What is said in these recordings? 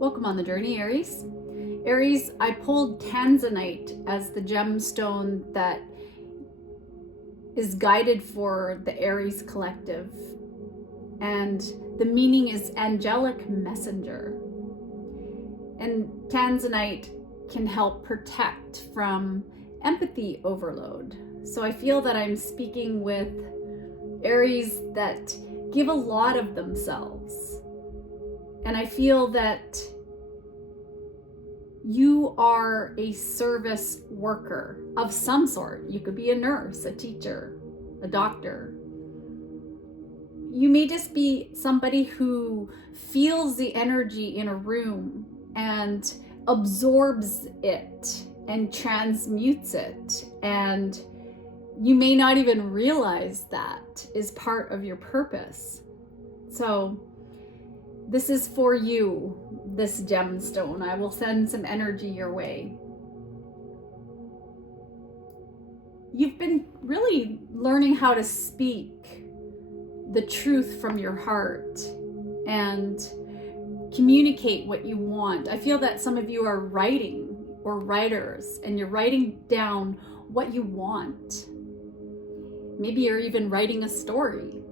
Welcome on the journey, Aries. Aries, I pulled Tanzanite as the gemstone that is guided for the Aries collective. And the meaning is angelic messenger. And Tanzanite can help protect from empathy overload. So I feel that I'm speaking with Aries that give a lot of themselves. And I feel that you are a service worker of some sort. You could be a nurse, a teacher, a doctor. You may just be somebody who feels the energy in a room and absorbs it and transmutes it. And you may not even realize that is part of your purpose. So this is for you, this gemstone. I will send some energy your way. You've been really learning how to speak the truth from your heart and communicate what you want. I feel that some of you are writing or writers, and you're writing down what you want. Maybe you're even writing a story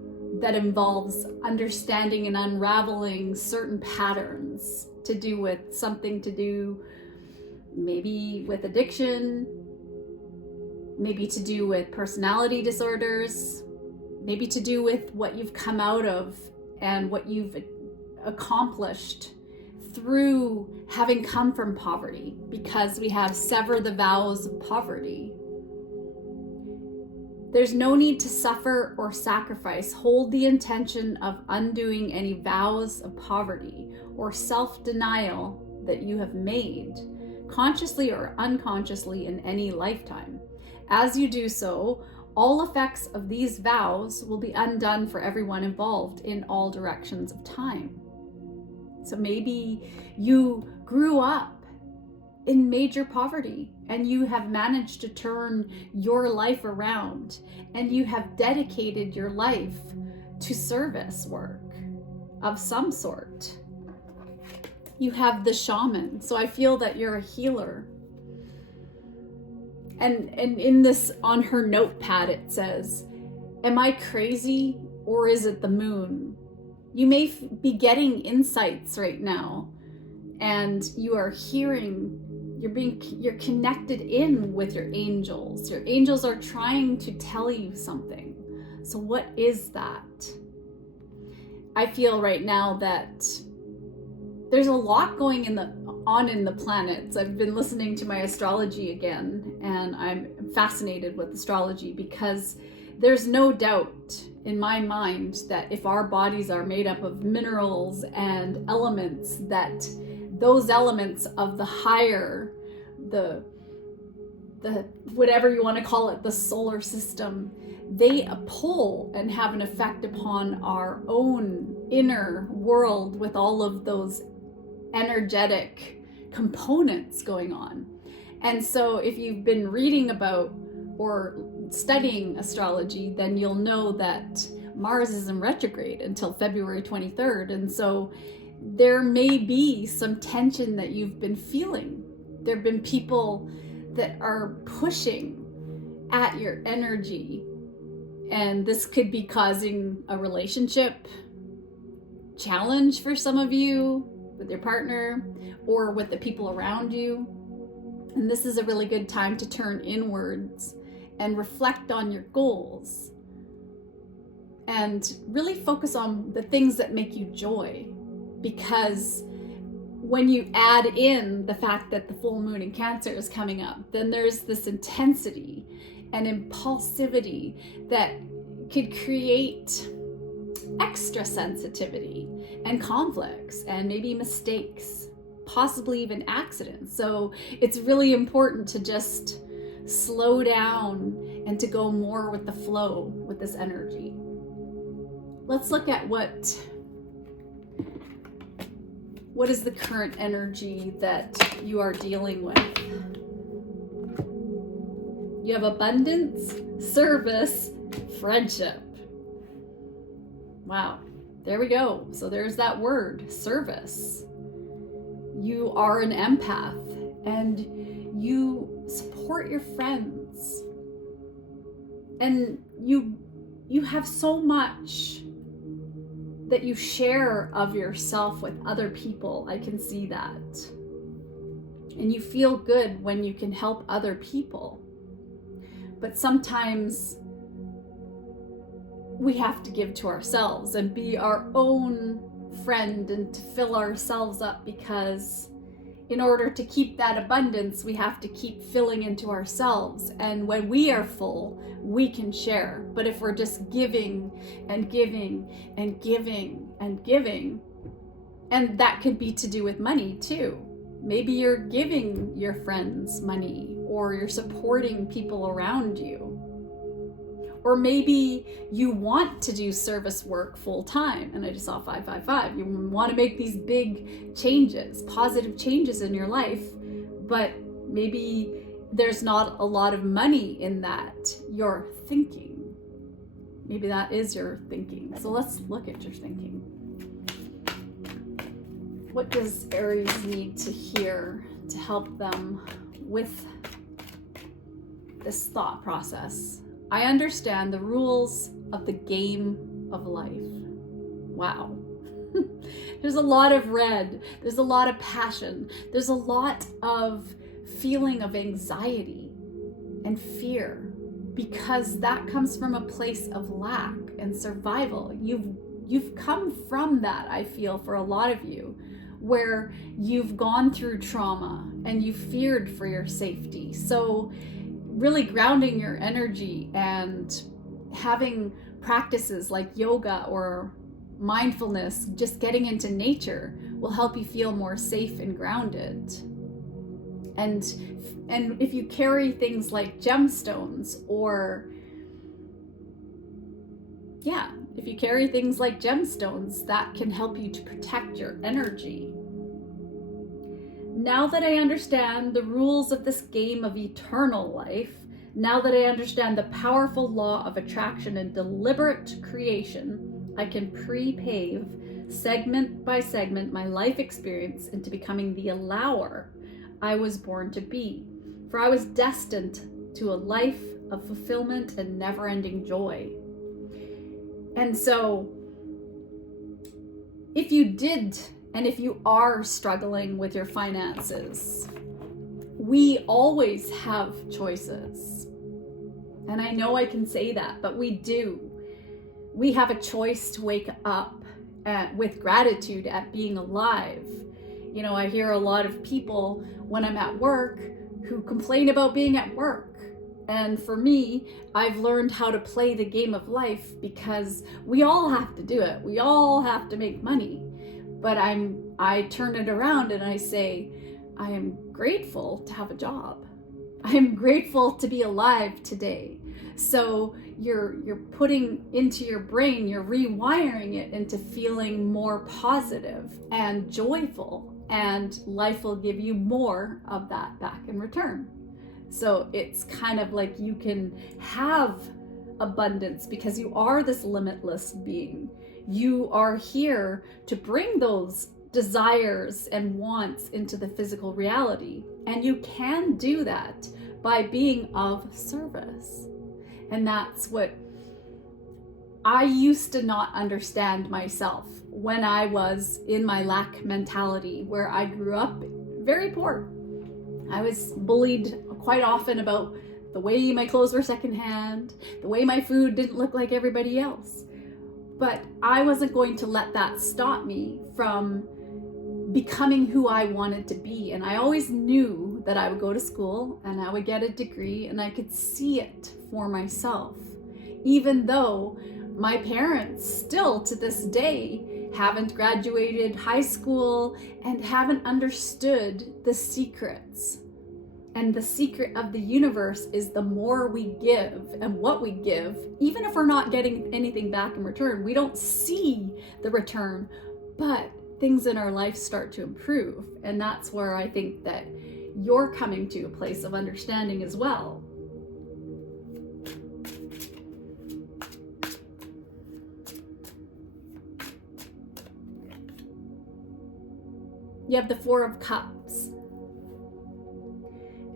that involves understanding and unraveling certain patterns to do with something to do maybe with addiction, maybe to do with personality disorders, maybe to do with what you've come out of and what you've accomplished through having come from poverty, because we have sever the vows of poverty. There's no need to suffer or sacrifice. Hold the intention of undoing any vows of poverty or self-denial that you have made, consciously or unconsciously, in any lifetime. As you do so, all effects of these vows will be undone for everyone involved in all directions of time. So maybe you grew up in major poverty and you have managed to turn your life around, and you have dedicated your life to service work of some sort. You have the shaman. So I feel that you're a healer. And in this, on her notepad, it says, "Am I crazy or is it the moon?" You may be getting insights right now, and you are hearing, you're connected in with your angels. Your angels are trying to tell you something. So what is that? I feel right now that there's a lot going on in the planets. I've been listening to my astrology again, and I'm fascinated with astrology because there's no doubt in my mind that if our bodies are made up of minerals and elements, that those elements of the higher, the whatever you want to call it, the solar system, they pull and have an effect upon our own inner world with all of those energetic components going on. And so if you've been reading about or studying astrology, then you'll know that Mars is in retrograde until February 23rd. And so there may be some tension that you've been feeling. There have been people that are pushing at your energy, and this could be causing a relationship challenge for some of you with your partner or with the people around you. And this is a really good time to turn inwards and reflect on your goals and really focus on the things that make you joy. Because when you add in the fact that the full moon in Cancer is coming up, then there's this intensity and impulsivity that could create extra sensitivity and conflicts and maybe mistakes, possibly even accidents. So it's really important to just slow down and to go more with the flow with this energy. Let's look at what is the current energy that you are dealing with. You have abundance, service, friendship. Wow, there we go. So there's that word, service. you are an empath and you support your friends, and you have so much that you share of yourself with other people. I can see that. And you feel good when you can help other people. But sometimes we have to give to ourselves and be our own friend and to fill ourselves up, because in order to keep that abundance, we have to keep filling into ourselves. And when we are full, we can share. But if we're just giving and giving and giving and giving, and that could be to do with money too. Maybe you're giving your friends money, or you're supporting people around you. Or maybe you want to do service work full time, and I just saw 555. You want to make these big changes, positive changes in your life, but maybe there's not a lot of money in that. You're thinking. Maybe that is your thinking. So let's look at your thinking. What does Aries need to hear to help them with this thought process? I understand the rules of the game of life. Wow. There's a lot of red. There's a lot of passion. There's a lot of feeling of anxiety and fear, because that comes from a place of lack and survival. You've come from that, I feel, for a lot of you, where you've gone through trauma and you feared for your safety. So really grounding your energy and having practices like yoga or mindfulness, just getting into nature, will help you feel more safe and grounded. And if you carry things like gemstones, or if you carry things like gemstones, that can help you to protect your energy. Now that I understand the rules of this game of eternal life, now that I understand the powerful law of attraction and deliberate creation, I can pre-pave segment by segment my life experience into becoming the allower I was born to be. For I was destined to a life of fulfillment and never-ending joy. And so, if you did, and if you are struggling with your finances, we always have choices. And I know I can say that, but we do. We have a choice to wake up with gratitude at being alive. You know, I hear a lot of people when I'm at work who complain about being at work. And for me, I've learned how to play the game of life, because we all have to do it. We all have to make money. But I turn it around and I say, I am grateful to have a job. I am grateful to be alive today. So you're putting into your brain, you're rewiring it into feeling more positive and joyful, and life will give you more of that back in return. So it's kind of like you can have abundance because you are this limitless being. You are here to bring those desires and wants into the physical reality. And you can do that by being of service. And that's what I used to not understand myself when I was in my lack mentality, where I grew up very poor. I was bullied quite often about the way my clothes were secondhand, the way my food didn't look like everybody else. But I wasn't going to let that stop me from becoming who I wanted to be. And I always knew that I would go to school and I would get a degree and I could see it for myself. Even though my parents still to this day haven't graduated high school and haven't understood the secrets. And the secret of the universe is the more we give and what we give, even if we're not getting anything back in return, we don't see the return, but things in our life start to improve. And that's where I think that you're coming to a place of understanding as well. You have the Four of Cups.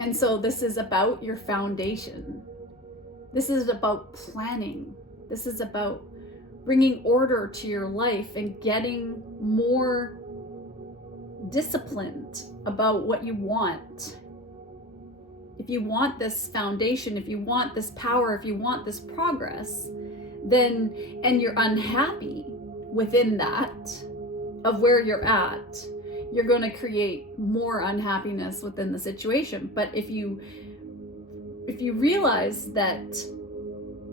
And so this is about your foundation. This is about planning. This is about bringing order to your life and getting more disciplined about what you want. If you want this foundation, if you want this power, if you want this progress, then, and you're unhappy within that, of where you're at, you're going to create more unhappiness within the situation. But if you realize that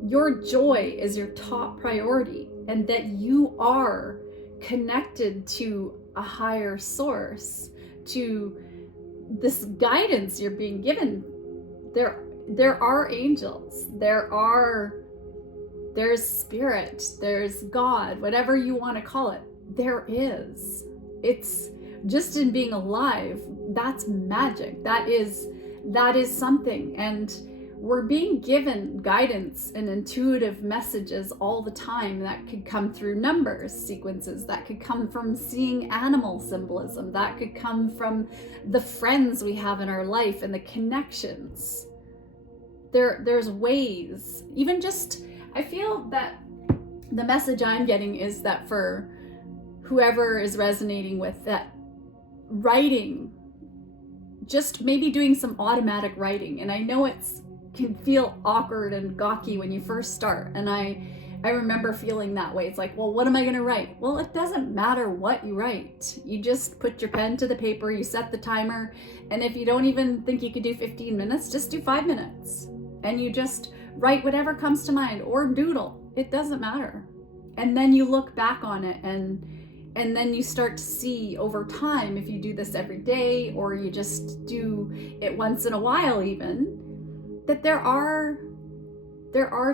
your joy is your top priority and that you are connected to a higher source, to this guidance you're being given, there are angels, there's spirit, there's God, whatever you want to call it, there is. It's just in being alive, that's magic. That is something. And we're being given guidance and intuitive messages all the time that could come through numbers sequences, that could come from seeing animal symbolism, that could come from the friends we have in our life and the connections. There's ways, even just, I feel that the message I'm getting is that for whoever is resonating with that, writing, just maybe doing some automatic writing. And I know it's can feel awkward and gawky when you first start, and I remember feeling that way. It's like, well, what am I going to write? Well, it doesn't matter what you write. You just put your pen to the paper, you set the timer, and if you don't even think you could do 15 minutes, just do 5 minutes, and you just write whatever comes to mind, or doodle. It doesn't matter. And then you look back on it, and then you start to see over time, if you do this every day or you just do it once in a while even, that there are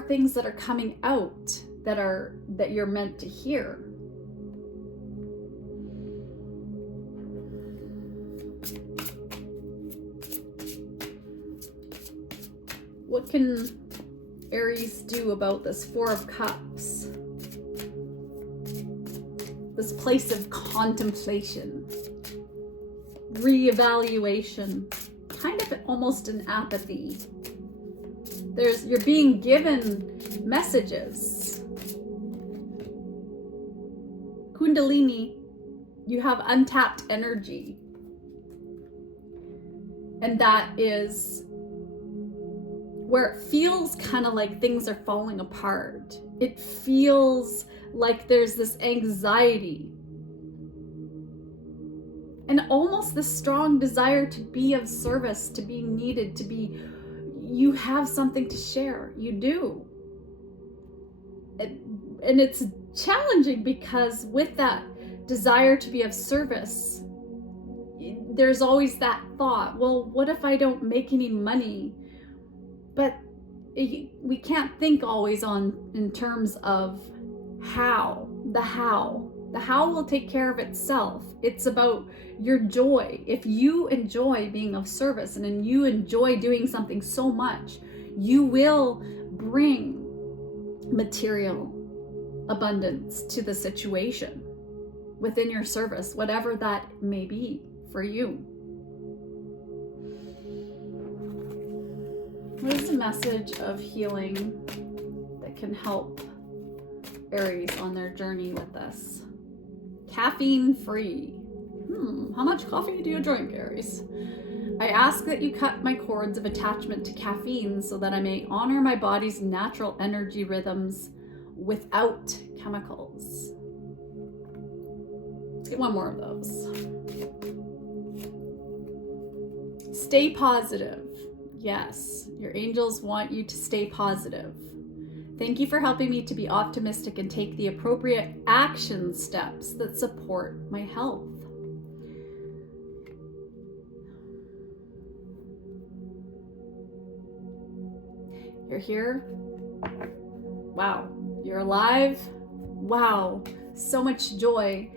things that are coming out that you're meant to hear. What can Aries do about this Four of Cups? This place of contemplation, reevaluation, kind of almost an apathy. You're being given messages. Kundalini, you have untapped energy. And that is where it feels kind of like things are falling apart. It feels like there's this anxiety and almost this strong desire to be of service, to be needed, you have something to share. You do. And it's challenging because with that desire to be of service, there's always that thought, well, what if I don't make any money? But we can't think always in terms of how. The how will take care of itself. It's about your joy. If you enjoy being of service and you enjoy doing something so much, you will bring material abundance to the situation within your service, whatever that may be for you. What is the message of healing that can help Aries on their journey with this? Caffeine free. How much coffee do you drink, Aries? I ask that you cut my cords of attachment to caffeine so that I may honor my body's natural energy rhythms without chemicals. Let's get one more of those. Stay positive. Yes, your angels want you to stay positive. Thank you for helping me to be optimistic and take the appropriate action steps that support my health. You're here. Wow. You're alive. Wow. So much joy.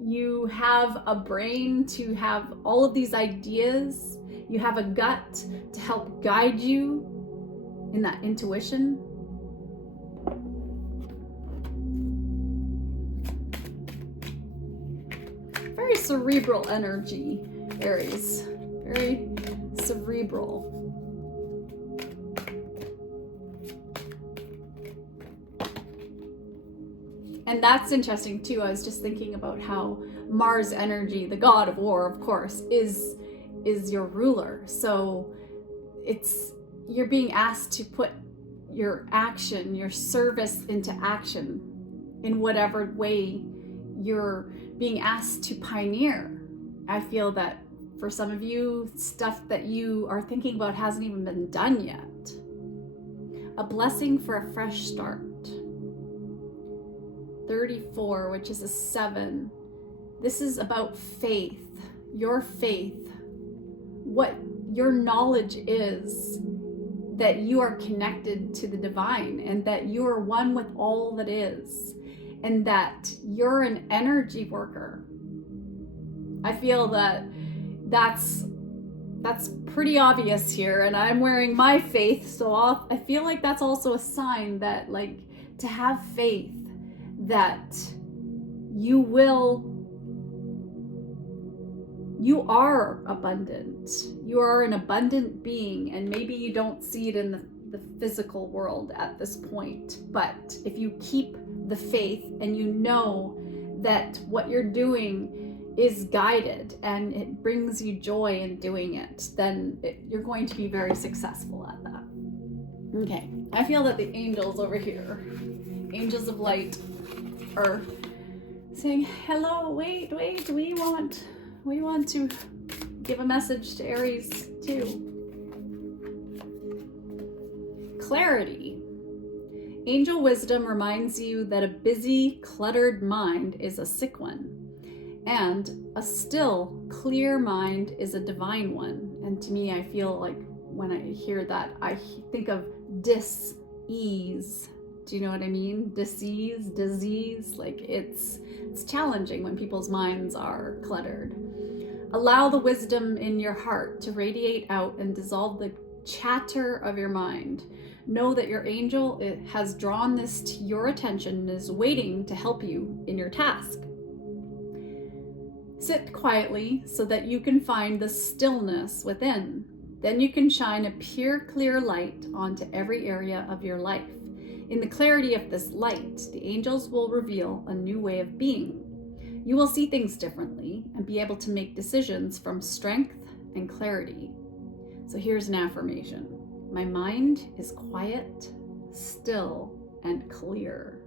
You have a brain to have all of these ideas. You have a gut to help guide you in that intuition. Very cerebral energy, Aries. Very cerebral. And that's interesting too. I was just thinking about how Mars energy, the god of war, of course, is your ruler. So you're being asked to put your action, your service into action in whatever way you're being asked to pioneer. I feel that for some of you, stuff that you are thinking about hasn't even been done yet. A blessing for a fresh start. 34, which is a 7. This is about faith, your faith, what your knowledge is that you are connected to the divine and that you are one with all that is and that you're an energy worker. I feel that that's pretty obvious here, and I'm wearing my faith, so I feel like that's also a sign that, like, to have faith that you are abundant. You are an abundant being, and maybe you don't see it in the physical world at this point, but if you keep the faith and you know that what you're doing is guided and it brings you joy in doing it, then you're going to be very successful at that. Okay, I feel that the angels over here, angels of light, are saying, hello, wait, we want to give a message to Aries too. Clarity. Angel wisdom reminds you that a busy, cluttered mind is a sick one, and a still, clear mind is a divine one. And to me, I feel like when I hear that, I think of dis-ease. Do you know what I mean? Disease, like it's challenging when people's minds are cluttered. Allow the wisdom in your heart to radiate out and dissolve the chatter of your mind. Know that your angel has drawn this to your attention and is waiting to help you in your task. Sit quietly so that you can find the stillness within. Then you can shine a pure, clear light onto every area of your life. In the clarity of this light, the angels will reveal a new way of being. You will see things differently and be able to make decisions from strength and clarity. So here's an affirmation. My mind is quiet, still, and clear.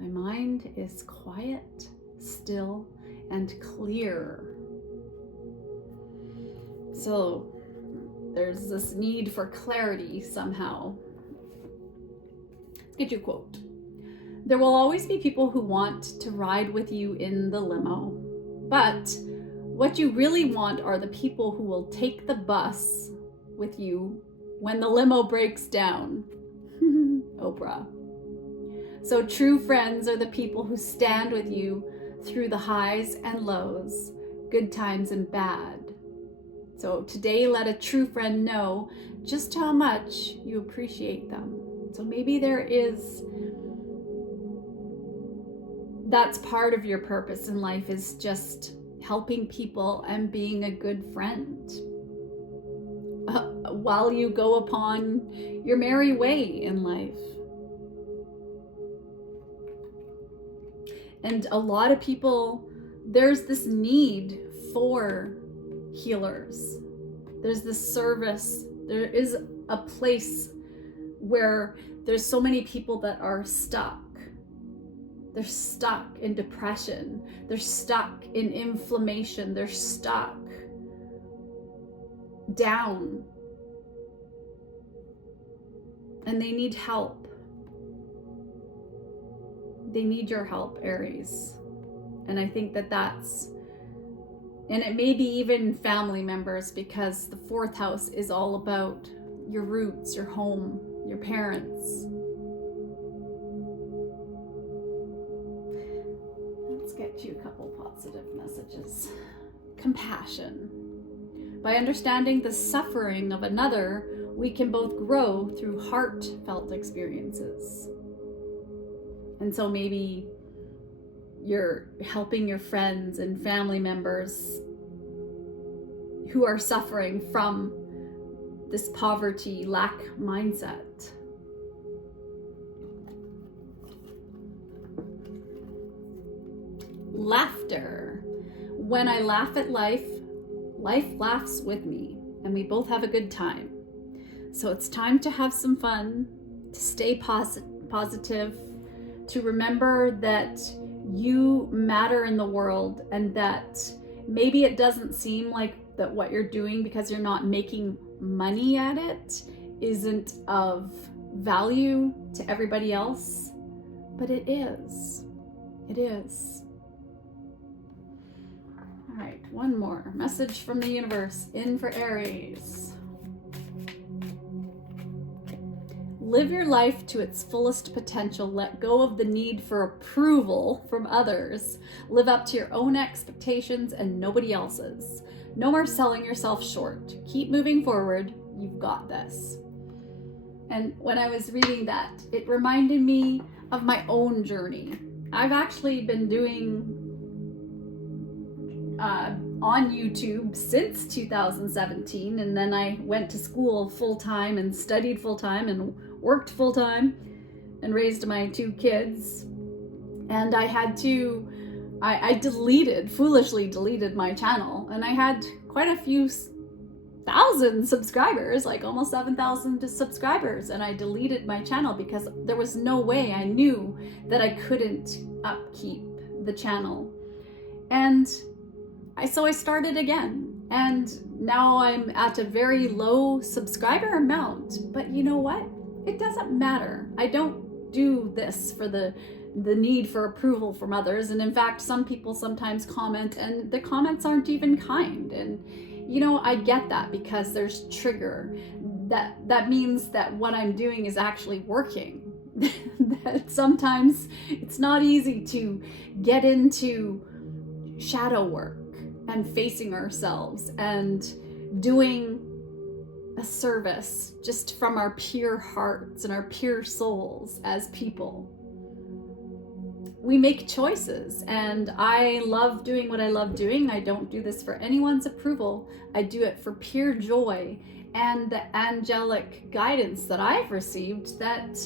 My mind is quiet, still, and clear. So there's this need for clarity somehow. Let's get you a quote. There will always be people who want to ride with you in the limo, but what you really want are the people who will take the bus with you when the limo breaks down. Oprah. So true friends are the people who stand with you through the highs and lows, good times and bad. So today, let a true friend know just how much you appreciate them. So maybe that's part of your purpose in life, is just helping people and being a good friend while you go upon your merry way in life. And a lot of people, there's this need for healers. There's this service. There is a place where there's so many people that are stuck. They're stuck in depression. They're stuck in inflammation. They're stuck down. And they need help. They need your help, Aries. And I think that's, and it may be even family members, because the 4th house is all about your roots, your home, your parents. Let's get you a couple positive messages. Compassion. By understanding the suffering of another, we can both grow through heartfelt experiences. And so maybe you're helping your friends and family members who are suffering from this poverty, lack mindset. Laughter. When I laugh at life, life laughs with me, and we both have a good time. So it's time to have some fun, to stay positive, to remember that you matter in the world, and that maybe it doesn't seem like that what you're doing, because you're not making money at it, isn't of value to everybody else, but it is. It is. All right, one more message from the universe in for Aries. Live your life to its fullest potential. Let go of the need for approval from others. Live up to your own expectations and nobody else's. No more selling yourself short. Keep moving forward. You've got this. And when I was reading that, it reminded me of my own journey. I've actually been doing on YouTube since 2017, and then I went to school full-time and studied full-time and worked full-time and raised my 2 kids. And I had to, I foolishly deleted my channel, and I had quite a few thousand subscribers, like almost 7,000 subscribers, and I deleted my channel because there was no way. I knew that I couldn't upkeep the channel. And so I started again, and now I'm at a very low subscriber amount. But you know what? It doesn't matter. I don't do this for the need for approval from others. And in fact, some people sometimes comment, and the comments aren't even kind. And you know, I get that, because there's trigger. That means that what I'm doing is actually working. That sometimes it's not easy to get into shadow work and facing ourselves and doing a service just from our pure hearts and our pure souls as people. We make choices, and I love doing what I love doing. I don't do this for anyone's approval. I do it for pure joy and the angelic guidance that I've received, that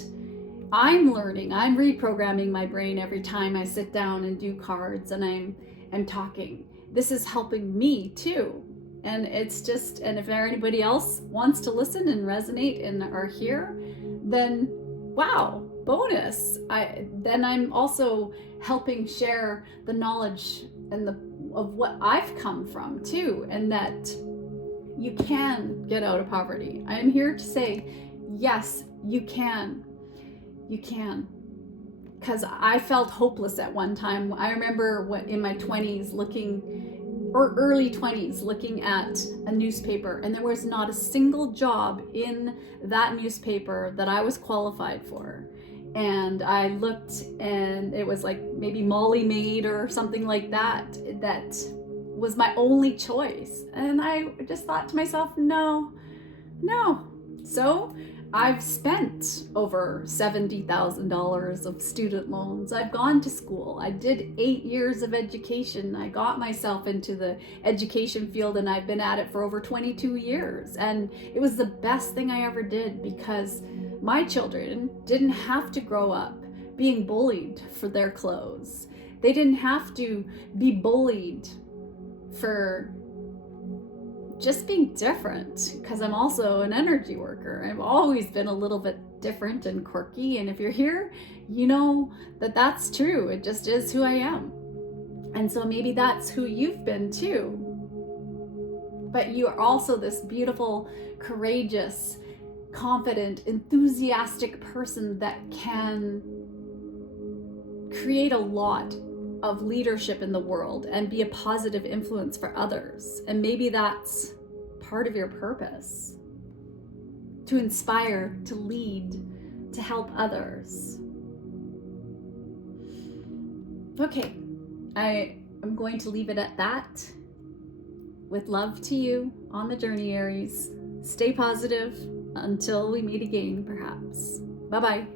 I'm learning. I'm reprogramming my brain every time I sit down and do cards and I'm talking. This is helping me too. And it's just, and if anybody else wants to listen and resonate and are here, then wow, bonus. Then I'm also helping share the knowledge and of what I've come from too, and that you can get out of poverty. I am here to say, yes, you can. You can. Because I felt hopeless at one time. I remember in my 20s early 20s, looking at a newspaper, and there was not a single job in that newspaper that I was qualified for. And I looked, and it was like maybe Molly Maid or something like that was my only choice. And I just thought to myself, no. So I've spent over $70,000 of student loans. I've gone to school. I did 8 years of education. I got myself into the education field, and I've been at it for over 22 years. And it was the best thing I ever did, because my children didn't have to grow up being bullied for their clothes. They didn't have to be bullied for just being different, because I'm also an energy worker. I've always been a little bit different and quirky, and if you're here, you know that that's true. It just is who I am. And so maybe that's who you've been too. But you are also this beautiful, courageous, confident, enthusiastic person that can create a lot of leadership in the world and be a positive influence for others. And maybe that's part of your purpose, to inspire, to lead, to help others. Okay, I am going to leave it at that. With love to you on the journey, Aries. Stay positive until we meet again, perhaps. Bye-bye.